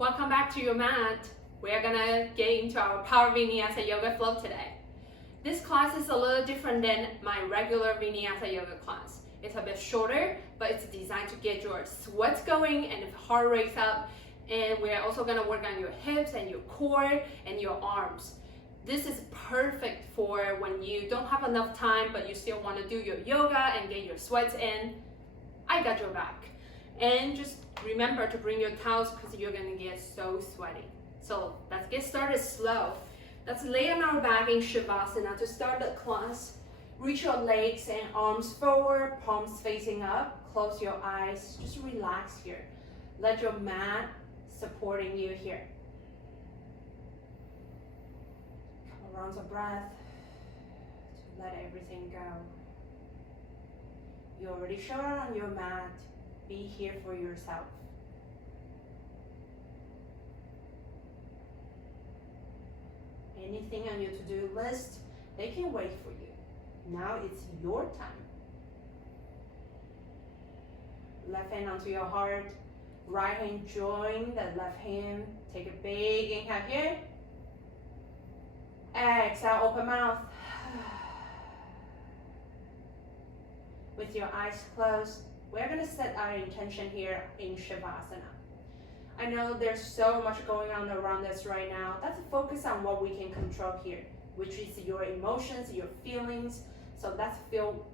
Welcome back to your mat. We're gonna get into our Power Vinyasa yoga flow today. This class is a little different than my regular Vinyasa yoga class. It's a bit shorter, but it's designed to get your sweat going and the heart rate up. And we're also gonna work on your hips and your core and your arms. This is perfect for when you don't have enough time, but you still wanna do your yoga and get your sweats in. I got your back. And just remember to bring your towels because you're gonna get so sweaty. So let's get started slow. Let's lay on our back in Savasana to start the class. Reach your legs and arms forward, palms facing up. Close your eyes, just relax here. Let your mat supporting you here. Couple rounds of breath to let everything go. You already showed it on your mat. Be here for yourself. Anything on your to-do list, they can wait for you. Now it's your time. Left hand onto your heart. Right hand join the left hand. Take a big inhale here. Exhale, open mouth. With your eyes closed, we're going to set our intention here in Savasana. I know there's so much going on around us right now. Let's focus on what we can control here, which is your emotions, your feelings. So let's feel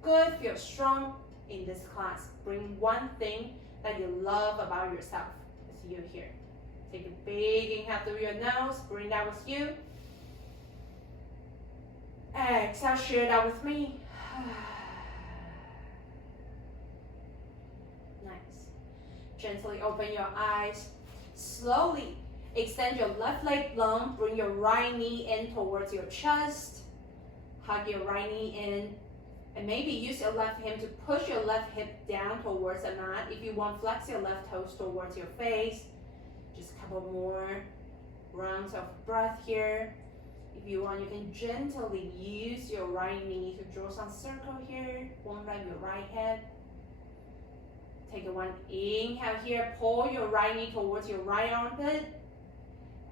good, feel strong in this class. Bring one thing that you love about yourself with you here. Take a big inhale through your nose. Bring that with you. Exhale, share that with me. Gently open your eyes. Slowly extend your left leg long. Bring your right knee in towards your chest. Hug your right knee in. And maybe use your left hand to push your left hip down towards the mat. If you want, flex your left toes towards your face. Just a couple more rounds of breath here. If you want, you can gently use your right knee to draw some circle here. One right your right hip. Take one inhale here, pull your right knee towards your right armpit.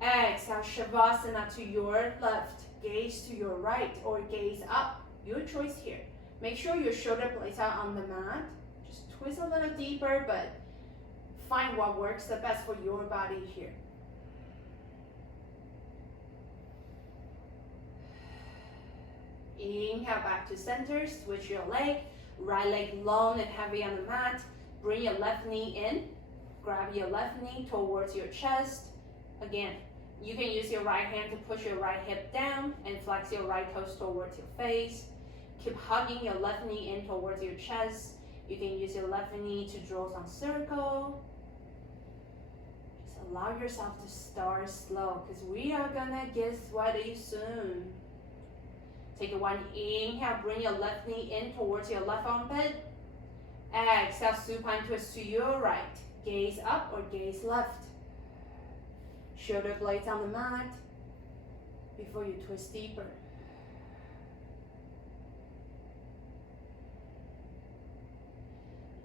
Exhale, Shavasana to your left, gaze to your right or gaze up. Your choice here. Make sure your shoulder blades are on the mat. Just twist a little deeper, but find what works the best for your body here. Inhale back to center, switch your leg. Right leg long and heavy on the mat. Bring your left knee in, grab your left knee towards your chest. Again, you can use your right hand to push your right hip down and flex your right toes towards your face. Keep hugging your left knee in towards your chest. You can use your left knee to draw some circle. Just allow yourself to start slow because we are gonna get sweaty soon. Take one inhale, bring your left knee in towards your left armpit. Exhale, supine twist to your right. Gaze up or gaze left. Shoulder blades on the mat before you twist deeper.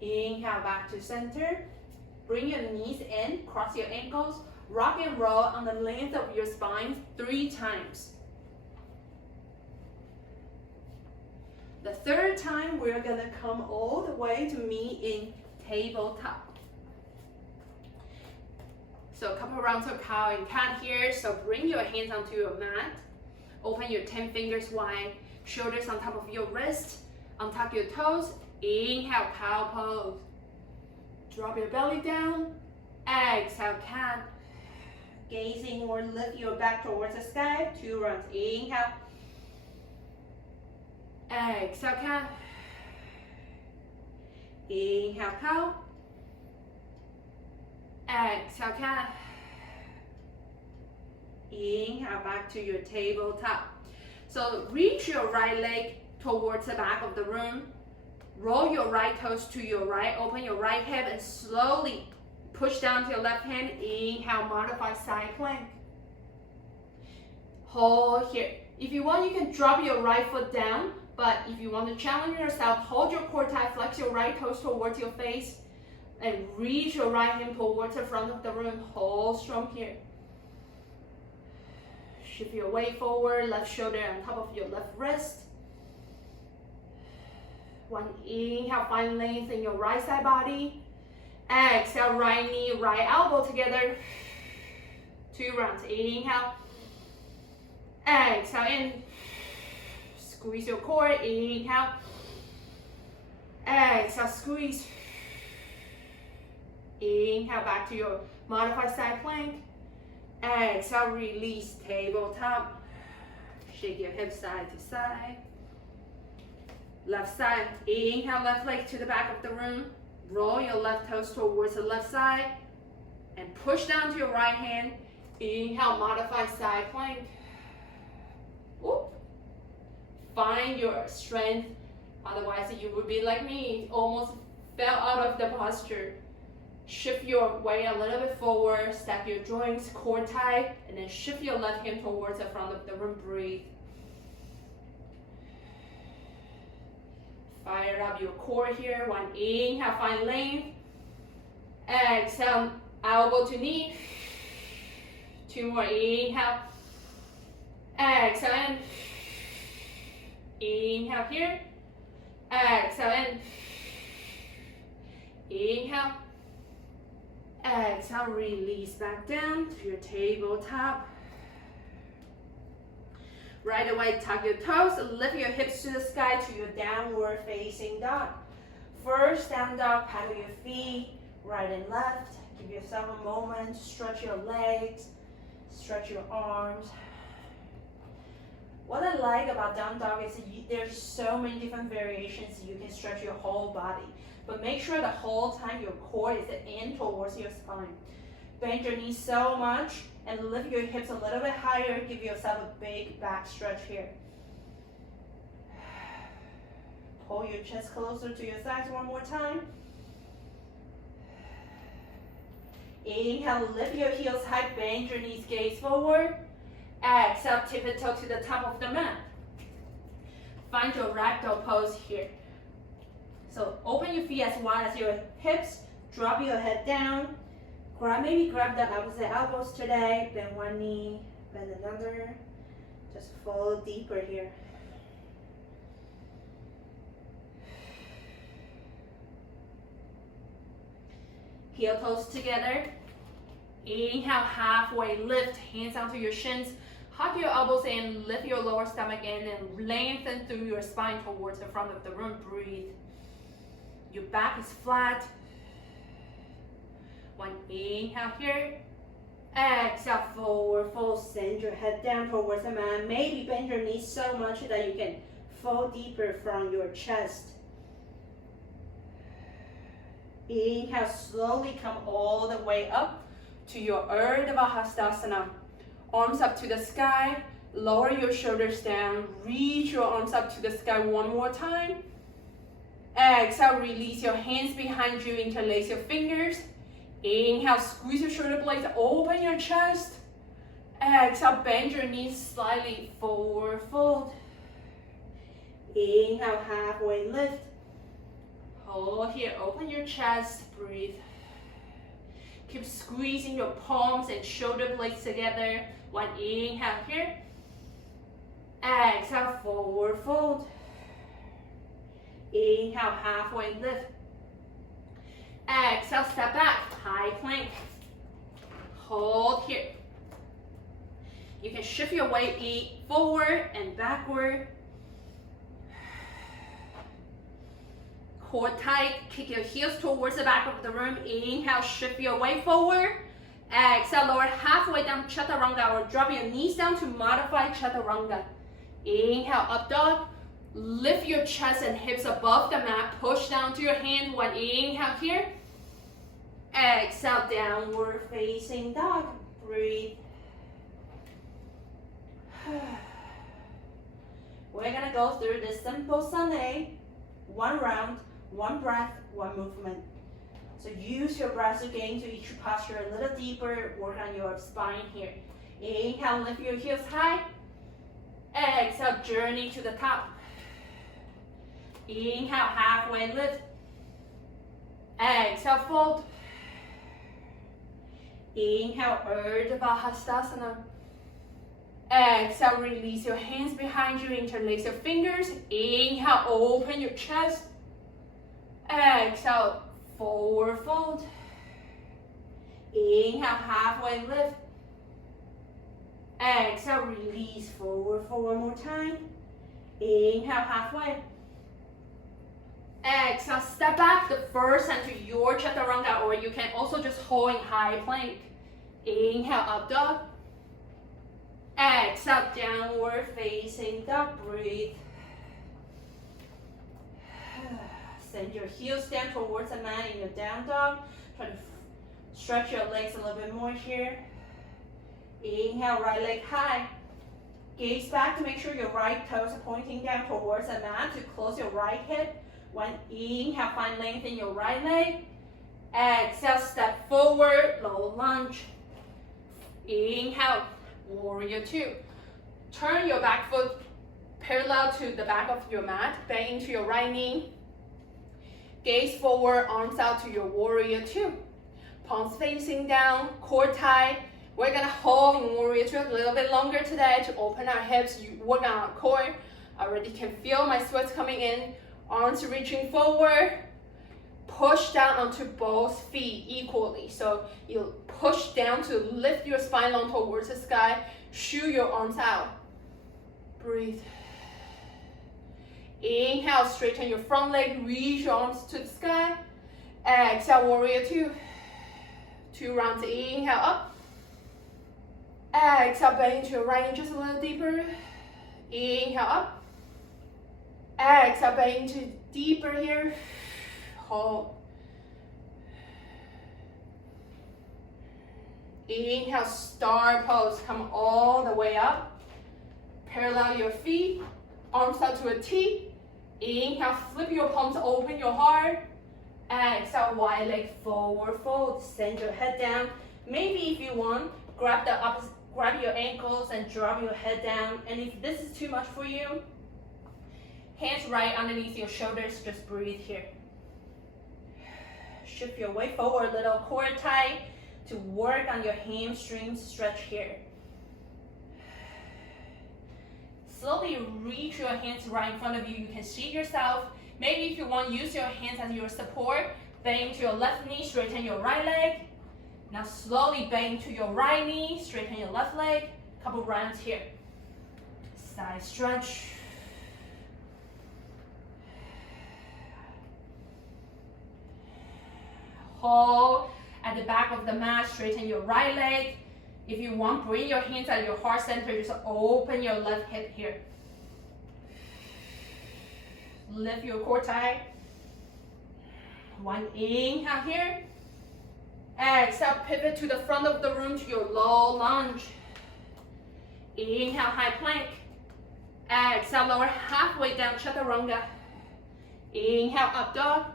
Inhale back to center. Bring your knees in, cross your ankles, rock and roll on the length of your spine 3 times. The third time, we're gonna come all the way to meet in tabletop. So a couple rounds of cow and cat here. So bring your hands onto your mat. Open your 10 fingers wide. Shoulders on top of your wrist. Untuck your toes. Inhale, cow pose. Drop your belly down. Exhale, cat. Gazing or lift your back towards the sky. 2 rounds. Inhale. Exhale, cat. Inhale, cow. Exhale, cat. Inhale, back to your tabletop. So reach your right leg towards the back of the room. Roll your right toes to your right. Open your right hip and slowly push down to your left hand. Inhale, modify side plank. Hold here. If you want, you can drop your right foot down. But if you want to challenge yourself, hold your core tight, flex your right toes towards your face. And reach your right hand towards the front of the room. Hold strong here. Shift your weight forward, left shoulder on top of your left wrist. One inhale, find length in your right side body. Exhale, right knee, right elbow together. 2 rounds. Inhale. Exhale in. Squeeze your core. Inhale. Exhale, squeeze. Inhale, back to your modified side plank. Exhale, release, tabletop. Shake your hips side to side. Left side, inhale, left leg to the back of the room. Roll your left toes towards the left side. And push down to your right hand. Inhale, modified side plank. Whoop. Find your strength. Otherwise, you would be like me, almost fell out of the posture. Shift your weight a little bit forward, stack your joints, core tight, and then shift your left hand towards the front of the room. Breathe. Fire up your core here. One inhale, find length. Exhale, elbow to knee. 2 more, inhale. Exhale in. Inhale here. Exhale in. Inhale. Exhale, release back down to your tabletop. Right away, tuck your toes, lift your hips to the sky to your downward facing dog. First down dog, paddle your feet, right and left. Give yourself a moment, stretch your legs, stretch your arms. What I like about down dog is there's so many different variations. You can stretch your whole body. But make sure the whole time your core is in towards your spine. Bend your knees so much and lift your hips a little bit higher. Give yourself a big back stretch here. Pull your chest closer to your thighs one more time. Inhale, lift your heels high, bend your knees, gaze forward. Exhale, tip and toe to the top of the mat. Find your ragdoll pose here. So open your feet as wide as your hips, drop your head down, maybe grab the opposite elbows today, bend one knee, bend another, just fall deeper here. Heel toes together, inhale, halfway lift, hands onto your shins, hug your elbows in, lift your lower stomach in, and lengthen through your spine towards the front of the room. Breathe. Your back is flat. One inhale here. Exhale, forward fold. Send your head down towards the mat. Maybe bend your knees so much that you can fall deeper from your chest. Inhale, slowly come all the way up to your Urdhva Hastasana. Arms up to the sky. Lower your shoulders down. Reach your arms up to the sky one more time. Exhale, release your hands behind you, interlace your fingers. Inhale, squeeze your shoulder blades, open your chest. Exhale, bend your knees slightly, forward fold. Inhale, halfway lift. Hold here, open your chest, breathe. Keep squeezing your palms and shoulder blades together. One inhale here. Exhale, forward fold. Inhale, halfway lift. Exhale, step back, high plank. Hold here. You can shift your weight forward and backward. Core tight, kick your heels towards the back of the room. Inhale, shift your weight forward. Exhale, lower halfway down, chaturanga, or drop your knees down to modify chaturanga. Inhale, up dog. Lift your chest and hips above the mat. Push down to your hand. One inhale here. Exhale, downward facing dog. Breathe. We're gonna go through this simple Sun A. One round, one breath, one movement. So use your breath to get into each posture a little deeper. Work on your spine here. Inhale, lift your heels high. Exhale, journey to the top. Inhale, halfway lift. Exhale, fold. Inhale, Urdhva Hastasana. Exhale, release your hands behind you, interlace your fingers. Inhale, open your chest. Exhale, forward fold. Inhale, halfway lift. Exhale, release, forward fold one more time. Inhale, halfway. Exhale, step back the first time to your chaturanga, or you can also just hold in high plank. Inhale, up dog. Exhale, downward facing dog. Breathe. Send your heels down towards the mat in your down dog. Try to stretch your legs a little bit more here. Inhale, right leg high. Gaze back to make sure your right toes are pointing down towards the mat to close your right hip. When inhale, find length in your right leg. Exhale, step forward, low lunge. Inhale, warrior two. Turn your back foot parallel to the back of your mat. Bend into your right knee. Gaze forward, arms out to your warrior two. Palms facing down, core tight. We're gonna hold in warrior two a little bit longer today to open our hips, work on our core. I already can feel my sweats coming in. Arms reaching forward. Push down onto both feet equally. So you push down to lift your spine long towards the sky. Shoot your arms out. Breathe. Inhale, straighten your front leg. Reach your arms to the sky. Exhale, warrior two. 2 rounds. Inhale, up. Exhale, bend into your right knee just a little deeper. Inhale, up. Exhale, bend into deeper here. Hold. Inhale, star pose. Come all the way up. Parallel your feet. Arms out to a T. Inhale, flip your palms, open your heart. Exhale, wide leg forward fold. Send your head down. Maybe if you want, grab your ankles and drop your head down. And if this is too much for you, hands right underneath your shoulders. Just breathe here. Shift your weight forward, little core tight to work on your hamstrings. Stretch here. Slowly reach your hands right in front of you. You can seat yourself. Maybe if you want, use your hands as your support. Bend to your left knee, straighten your right leg. Now slowly bend to your right knee, straighten your left leg. Couple rounds here. Side stretch. Hold at the back of the mat, straighten your right leg. If you want, bring your hands at your heart center, just open your left hip here. Lift your core tight. One inhale here. Exhale, pivot to the front of the room to your low lunge. Inhale, high plank. Exhale, lower halfway down, chaturanga. Inhale, up dog.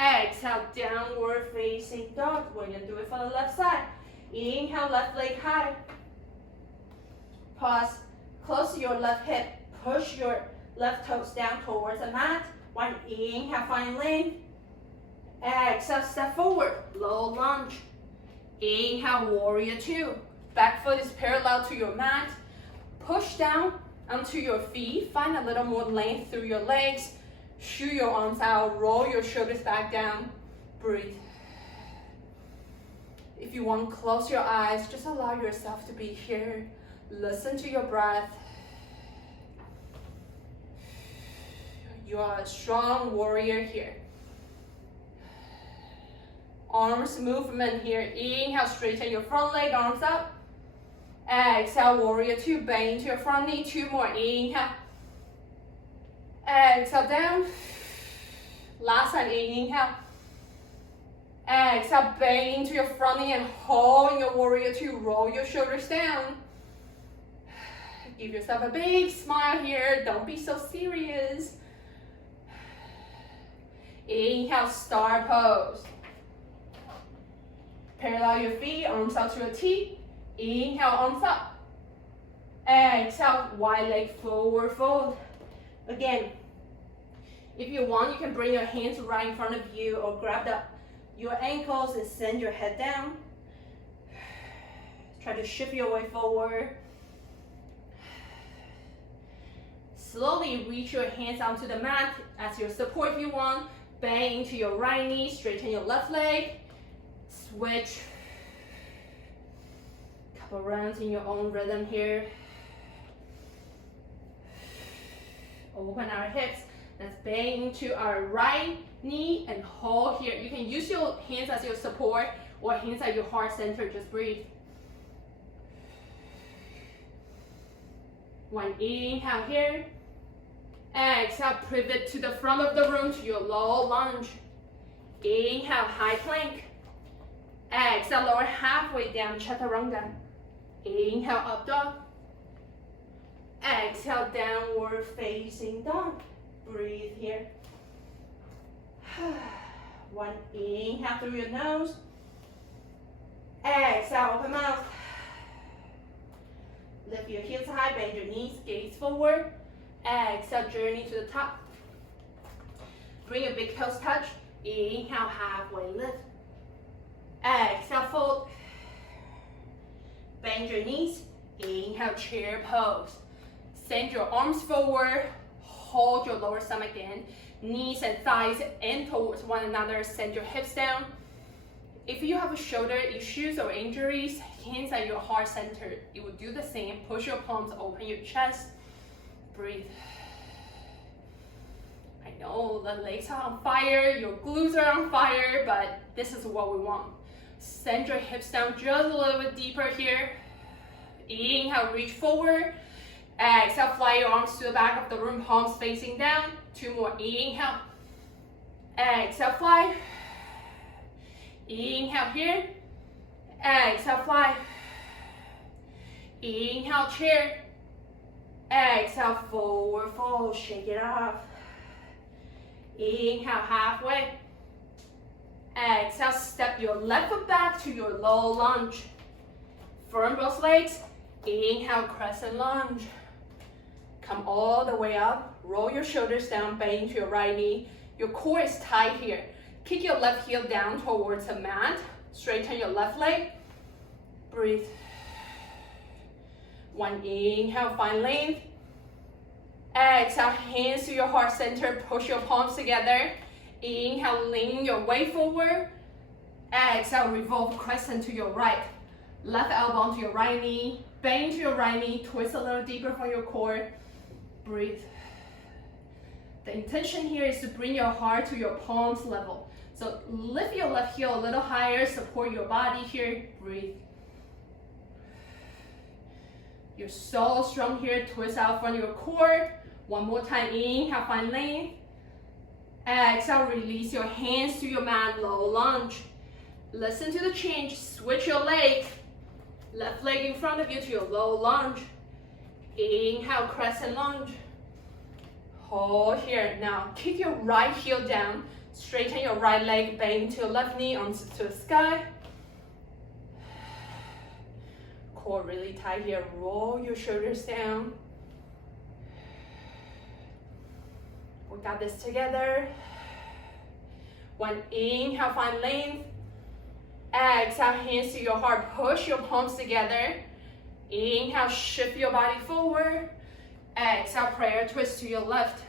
Exhale, downward facing dog. We're gonna do it for the left side. Inhale, left leg high. Pause, close your left hip. Push your left toes down towards the mat. One inhale, find length. Exhale, step forward, low lunge. Inhale, warrior two. Back foot is parallel to your mat. Push down onto your feet. Find a little more length through your legs. Shoot your arms out, roll your shoulders back down. Breathe. If you want, close your eyes. Just allow yourself to be here. Listen to your breath. You are a strong warrior here. Arms movement here. Inhale, straighten your front leg, arms up. Exhale, warrior two. Bend into your front knee. 2 more. Inhale. Exhale, down. Last time, inhale. Exhale, bend into your front knee and hold in your warrior two. Roll your shoulders down. Give yourself a big smile here. Don't be so serious. Inhale, star pose. Parallel your feet, arms out to a T. Inhale, arms up. Exhale, wide leg forward fold. Again, If you want, you can bring your hands right in front of you or grab your ankles and send your head down. Try to shift your way forward. Slowly reach your hands onto the mat as your support if you want. Bend into your right knee, straighten your left leg. Switch. Couple rounds in your own rhythm here. Open our hips. Let's bend into our right knee and hold here. You can use your hands as your support or hands at your heart center. Just breathe. One inhale here. Exhale, pivot to the front of the room to your low lunge. Inhale, high plank. Exhale, lower halfway down, chaturanga. Inhale, up dog. Exhale, downward facing dog. Breathe here. One inhale through your nose. Exhale, open mouth. Lift your heels high, bend your knees, gaze forward. Exhale, journey to the top. Bring your big toes touch. Inhale, halfway lift. Exhale, fold. Bend your knees. Inhale, chair pose. Send your arms forward. Hold your lower stomach in. Knees and thighs in towards one another. Send your hips down. If you have shoulder issues or injuries, hands at your heart center. You will do the same. Push your palms, open your chest. Breathe. I know the legs are on fire, your glutes are on fire, but this is what we want. Send your hips down just a little bit deeper here. Inhale, reach forward. Exhale, fly your arms to the back of the room, palms facing down. Two more. Inhale. Exhale, fly. Inhale here. Exhale, fly. Inhale, chair. Exhale, forward fold, shake it off. Inhale, halfway. Exhale, step your left foot back to your low lunge. Firm both legs. Inhale, crescent lunge. Come all the way up. Roll your shoulders down, bend into your right knee. Your core is tight here. Kick your left heel down towards the mat. Straighten your left leg. Breathe. One inhale, find length. Exhale, hands to your heart center. Push your palms together. Inhale, lean your way forward. Exhale, revolve crescent to your right. Left elbow onto your right knee. Bend to your right knee. Twist a little deeper from your core. Breathe. The intention here is to bring your heart to your palms level. So lift your left heel a little higher. Support your body here. Breathe. You're so strong here. Twist out from your core. One more time. Inhale, find length. Exhale, release your hands to your mat. Low lunge. Listen to the change. Switch your leg. Left leg in front of you to your low lunge. Inhale, crescent lunge. Hold here. Now kick your right heel down. Straighten your right leg. Bend to your left knee onto the sky. Core really tight here. Roll your shoulders down. We got this together. One inhale, find length. Exhale, hands to your heart. Push your palms together. Inhale, shift your body forward. Exhale, prayer twist to your left.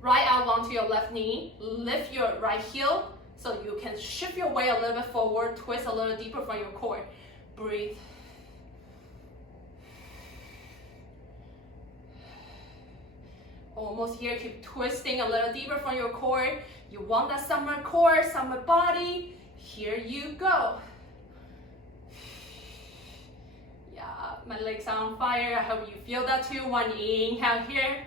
Right elbow onto your left knee. Lift your right heel so you can shift your weight a little bit forward. Twist a little deeper from your core. Breathe. Almost here. Keep twisting a little deeper from your core. You want that summer core, summer body. Here you go. Yeah, my legs are on fire. I hope you feel that too. One inhale here.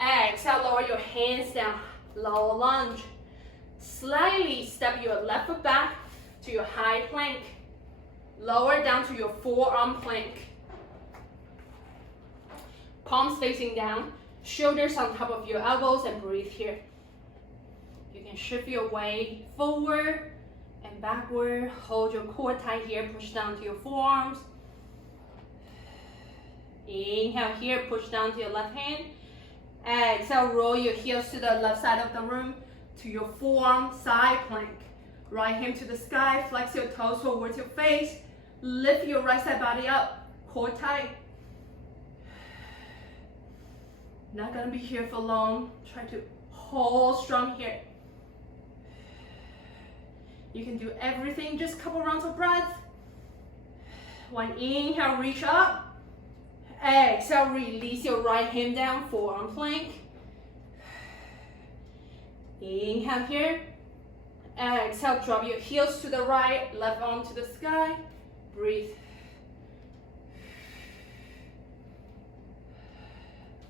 Exhale, lower your hands down. Low lunge. Slightly step your left foot back to your high plank. Lower down to your forearm plank. Palms facing down. Shoulders on top of your elbows and breathe here. You can shift your weight forward and backward. Hold your core tight here. Push down to your forearms. Inhale here. Push down to your left hand. Exhale, roll your heels to the left side of the room to your forearm side plank. Right hand to the sky, flex your toes towards your face. Lift your right side body up, core tight. Not gonna be here for long. Try to hold strong here. You can do everything, just a couple rounds of breath. One inhale, reach up. Exhale, release your right hand down, forearm plank. Inhale here. Exhale, drop your heels to the right, left arm to the sky. Breathe.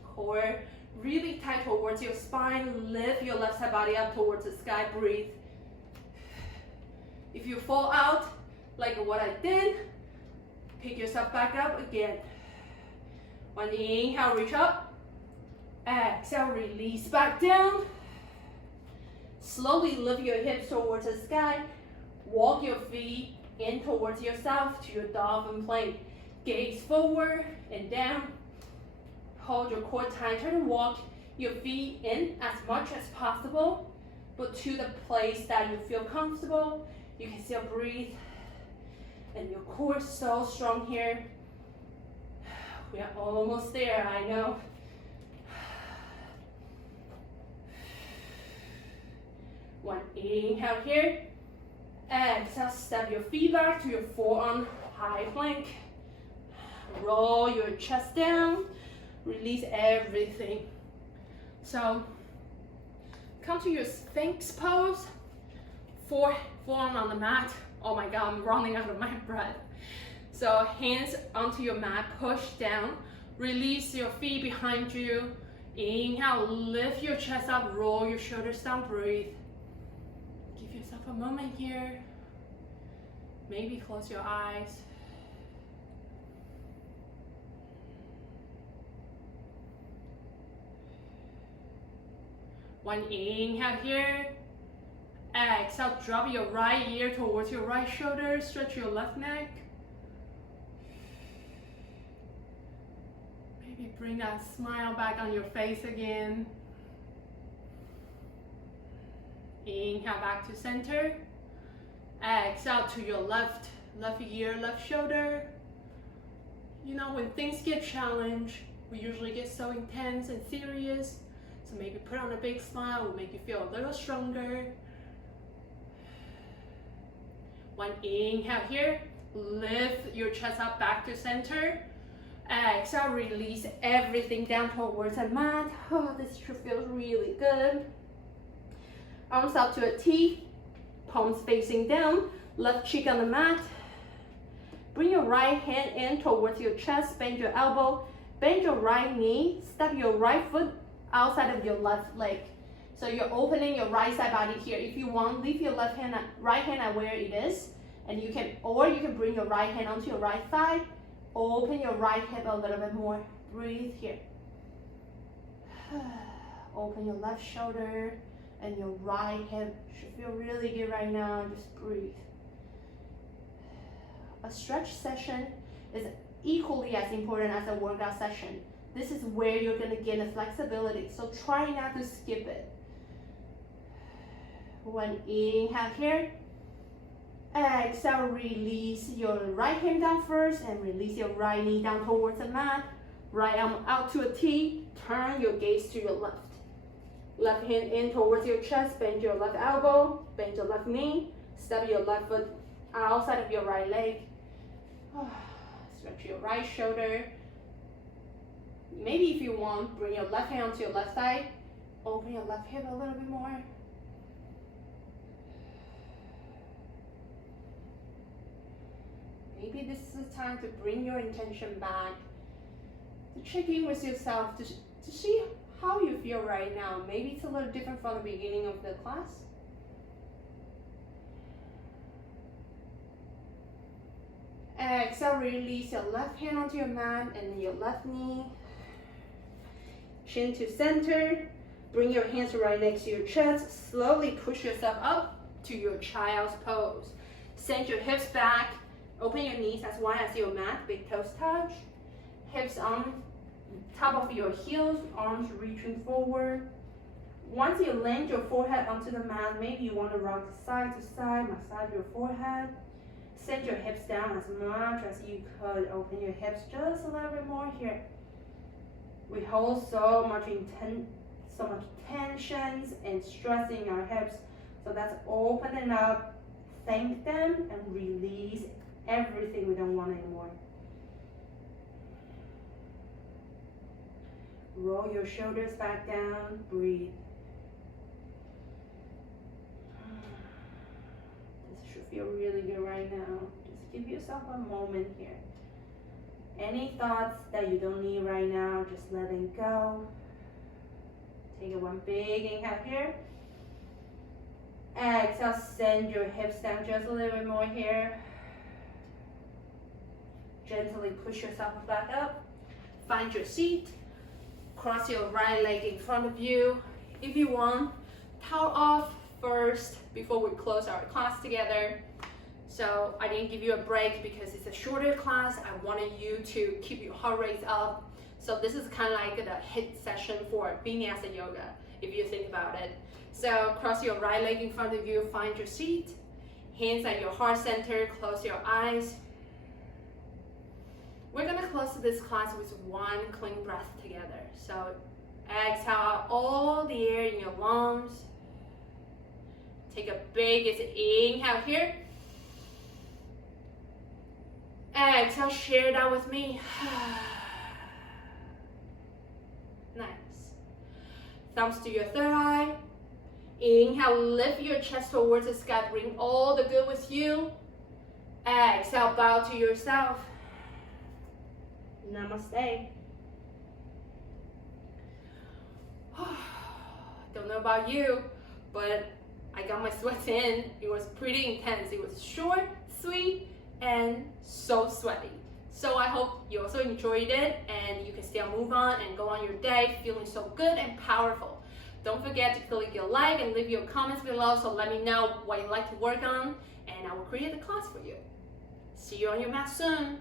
Core really tight towards your spine. Lift your left side body up towards the sky. Breathe. If you fall out, like what I did, pick yourself back up again. One inhale, reach up. Exhale, release back down. Slowly lift your hips towards the sky. Walk your feet in towards yourself to your dolphin plank. Gaze forward and down. Hold your core tight. Try to walk your feet in as much as possible, but to the place that you feel comfortable. You can still breathe. And your core is so strong here. We are almost there, I know. One inhale here. Exhale, step your feet back to your forearm high plank. Roll your chest down. Release everything. So, come to your Sphinx pose. Forearm on the mat. Oh my God, I'm running out of my breath. So hands onto your mat, push down, release your feet behind you. Inhale, lift your chest up, roll your shoulders down, breathe. Give yourself a moment here. Maybe close your eyes. One inhale here. Exhale, drop your right ear towards your right shoulder, stretch your left neck. Maybe bring that smile back on your face again. Inhale back to center. Exhale to your left ear, left shoulder. You know, when things get challenged, we usually get so intense and serious. So maybe put on a big smile will make you feel a little stronger. One inhale here, lift your chest up back to center. Exhale, release everything down towards the mat. Oh, this feels really good. Arms up to a T, palms facing down, left cheek on the mat. Bring your right hand in towards your chest, bend your elbow, bend your right knee, step your right foot outside of your left leg. So you're opening your right side body here. If you want, leave your right hand at where it is, and you can bring your right hand onto your right thigh. Open your right hip a little bit more. Breathe here. Open your left shoulder and your right hip. Should feel really good right now. Just breathe. A stretch session is equally as important as a workout session. This is where you're going to gain the flexibility. So try not to skip it. One inhale here. Exhale, release your right hand down first and release your right knee down towards the mat. Right arm out to a T. Turn your gaze to your left. Left hand in towards your chest. Bend your left elbow. Bend your left knee. Step your left foot outside of your right leg. Stretch your right shoulder. Maybe if you want, bring your left hand onto your left side. Open your left hip a little bit more. Maybe this is the time to bring your intention back, to check in with yourself, to see how you feel right now. Maybe it's a little different from the beginning of the class. Exhale, release your left hand onto your mat and your left knee. Chin to center. Bring your hands right next to your chest. Slowly push yourself up to your child's pose. Send your hips back. Open your knees as wide as your mat. Big toes touch. Hips on top of your heels, arms reaching forward. Once you land your forehead onto the mat, maybe you want to rock side to side, massage your forehead. Send your hips down as much as you could. Open your hips just a little bit more here. We hold so much tensions and stress in our hips. So let's open it up, thank them, and release everything we don't want anymore. Roll your shoulders back down, breathe. This should feel really good right now. Just give yourself a moment here. Any thoughts that you don't need right now, just let them go. Take one big inhale here. Exhale, send your hips down just a little bit more here. Gently push yourself back up. Find your seat. Cross your right leg in front of you. If you want, towel off first before we close our class together. So I didn't give you a break because it's a shorter class. I wanted you to keep your heart rate up. So this is kind of like the HIIT session for Vinyasa yoga, if you think about it. So cross your right leg in front of you, find your seat. Hands at your heart center, close your eyes. We're gonna close this class with one clean breath together. So exhale out all the air in your lungs. Take a big inhale here. Exhale, share that with me. Nice. Thumbs to your third eye. Inhale, lift your chest towards the sky. Bring all the good with you. Exhale, bow to yourself. Namaste. Don't know about you, but I got my sweats in. It was pretty intense. It was short, sweet, and so sweaty. So I hope you also enjoyed it and you can still move on and go on your day feeling so good and powerful. Don't forget to click your like and leave your comments below, so let me know what you'd like to work on and I will create the class for you. See you on your mat soon.